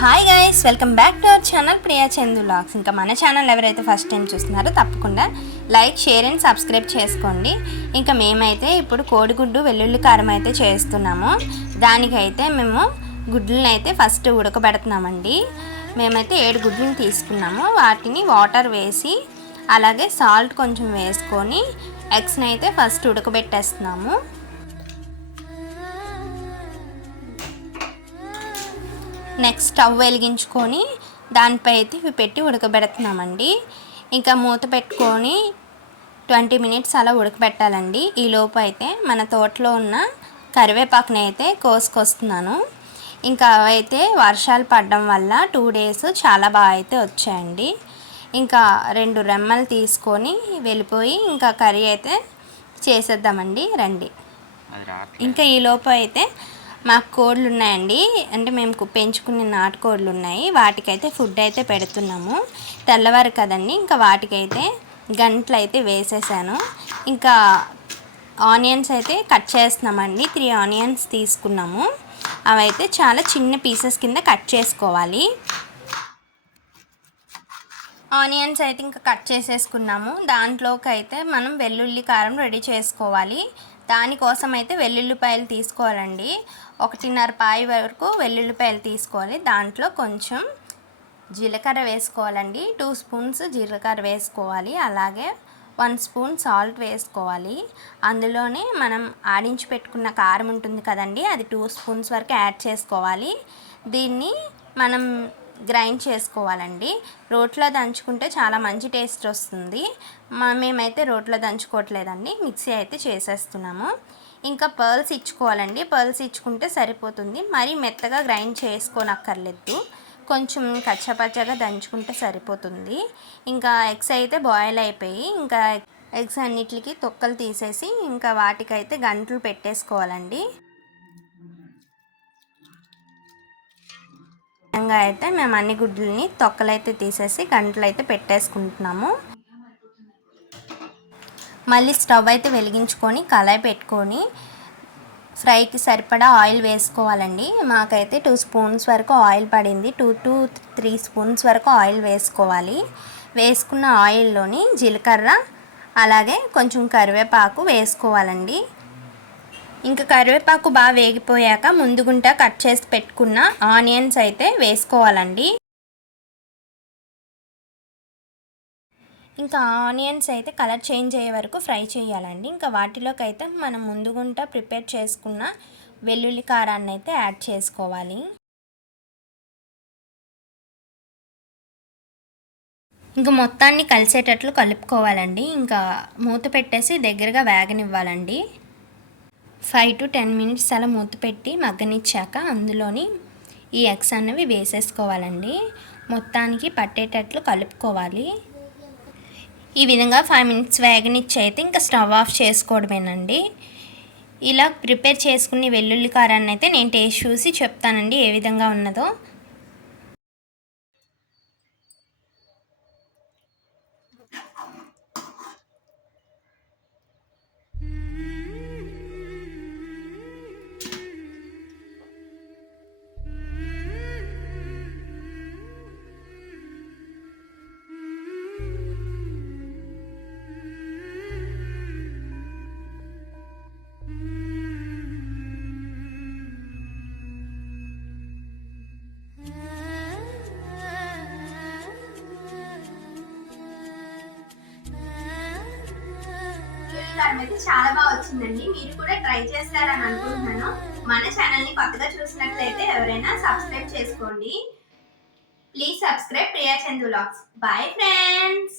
Hi guys, welcome back to our channel Priya Chandu vlogs. ఇంకా మన channel ఎవరైతే ఫస్ట్ టైం చూస్తున్నారో తప్పకుండా లైక్, షేర్ అండ్ సబ్స్క్రైబ్ చేసుకోండి. ఇంకా మేమైతే ఇప్పుడు కోడిగుడ్డు వెల్లుల్లి కారం అయితే చేస్తున్నాము. దానికైతే మేము గుడ్లను అయితే ఫస్ట్ ఉడకబెడుతున్నామండి. మేమైతే 7 గుడ్లను తీసుకున్నాము. వాటిని వాటర్ వేసి అలాగే సాల్ట్ కొంచెం వేసుకొని ఎగ్స్ని అయితే ఫస్ట్ ఉడకబెట్టేస్తున్నాము. నెక్స్ట్ స్టవ్ వెలిగించుకొని దానిపై అయితే ఇవి పెట్టి ఉడకబెడుతున్నామండి. ఇంకా మూత పెట్టుకొని 20 మినిట్స్ అలా ఉడకబెట్టాలండి. ఈ లోపు అయితే మన తోటలో ఉన్న కరివేపాకుని అయితే కోసుకొస్తున్నాను. ఇంకా అవైతే వర్షాలు పడడం వల్ల 2 డేస్ చాలా బాగా అయితే వచ్చాయండి. ఇంకా 2 రెమ్మలు తీసుకొని వెళ్ళిపోయి ఇంకా కర్రీ అయితే చేసేద్దామండి రండి. ఇంకా ఈ లోపు అయితే మాకు కోళ్ళు ఉన్నాయండి, అంటే మేము పెంచుకునే నాటుకోళ్ళు ఉన్నాయి. వాటికైతే ఫుడ్ అయితే పెడుతున్నాము. తెల్లవారు కదండి, ఇంకా వాటికైతే గంటలు అయితే వేసేసాను. ఇంకా ఆనియన్స్ అయితే కట్ చేస్తున్నామండి. 3 ఆనియన్స్ తీసుకున్నాము. అవైతే చాలా చిన్న పీసెస్ కింద కట్ చేసుకోవాలి. ఆనియన్స్ అయితే ఇంకా కట్ చేసేసుకున్నాము. దాంట్లోకి అయితే మనం వెల్లుల్లి కారం రెడీ చేసుకోవాలి. దానికోసం అయితే వెల్లుల్లిపాయలు తీసుకోవాలండి. 1.5 పాయి వరకు వెల్లుల్లిపాయలు తీసుకోవాలి. దాంట్లో కొంచెం జీలకర్ర వేసుకోవాలండి. 2 స్పూన్స్ జీలకర్ర వేసుకోవాలి. అలాగే 1 స్పూన్ సాల్ట్ వేసుకోవాలి. అందులోనే మనం ఆడించి పెట్టుకున్న కారం ఉంటుంది కదండి, అది 2 స్పూన్స్ వరకు యాడ్ చేసుకోవాలి. దీన్ని మనం గ్రైండ్ చేసుకోవాలండి. రోట్లో దంచుకుంటే చాలా మంచి టేస్ట్ వస్తుంది. మేమైతే రోట్లో దంచుకోవట్లేదండి, మిక్సీ అయితే చేసేస్తున్నాము. ఇంకా పర్ల్స్ ఇచ్చుకోవాలండి. పర్ల్స్ ఇచ్చుకుంటే సరిపోతుంది. మరీ మెత్తగా గ్రైండ్ చేసుకోనక్కర్లేదు, కొంచెం కచ్చపచ్చగా దంచుకుంటే సరిపోతుంది. ఇంకా ఎగ్స్ అయితే బాయిల్ అయిపోయి ఇంకా ఎగ్స్ అన్నిటికి తొక్కలు తీసేసి ఇంకా వాటికైతే గంటలు పెట్టేసుకోవాలండి. అయితే మేము అన్ని గుడ్లని తొక్కలైతే తీసేసి గంటలు అయితే పెట్టేసుకుంటున్నాము. మళ్ళీ స్టవ్ అయితే వెలిగించుకొని కళాయి పెట్టుకొని ఫ్రైకి సరిపడా ఆయిల్ వేసుకోవాలండి. మాకైతే 2 స్పూన్స్ వరకు ఆయిల్ పడింది. 2 to 3 స్పూన్స్ వరకు ఆయిల్ వేసుకోవాలి. వేసుకున్న ఆయిల్లోని జీలకర్ర అలాగే కొంచెం కరివేపాకు వేసుకోవాలండి. ఇంకా కరివేపాకు బాగా వేగిపోయాక ముందుగుంట కట్ చేసి పెట్టుకున్న ఆనియన్స్ అయితే వేసుకోవాలండి. ఇంకా ఆనియన్స్ అయితే కలర్ చేంజ్ అయ్యే వరకు ఫ్రై చేయాలండి. ఇంకా వాటిలోకి అయితే మనం ముందుగుంట ప్రిపేర్ చేసుకున్న వెల్లుల్లి కారాన్ని అయితే యాడ్ చేసుకోవాలి. ఇంకా మొత్తాన్ని కలిసేటట్లు కలుపుకోవాలండి. ఇంకా మూత పెట్టేసి దగ్గరగా వేగనివ్వాలండి. 5 to 10 మినిట్స్ అలా మూత పెట్టి మగ్గనిచ్చాక అందులోని ఈ ఎగ్స్ అనేవి వేసేసుకోవాలండి. మొత్తానికి పట్టేటట్లు కలుపుకోవాలి. ఈ విధంగా 5 మినిట్స్ వేగనిచ్చి అయితే ఇంకా స్టవ్ ఆఫ్ చేసుకోవడమేనండి. ఇలా ప్రిపేర్ చేసుకుని వెల్లుల్లి కారాన్ని అయితే నేను టేస్ట్ చూసి చెప్తానండి ఏ విధంగా ఉన్నదో. కారం అయితే చాలా బాగా వచ్చిందండి. మీరు కూడా ట్రై చేస్తారని అనుకుంటున్నాను. మన ఛానల్ని కొత్తగా చూసినట్లయితే ఎవరైనా సబ్స్క్రైబ్ చేసుకోండి. Please subscribe Priya Chandu vlogs. Bye friends.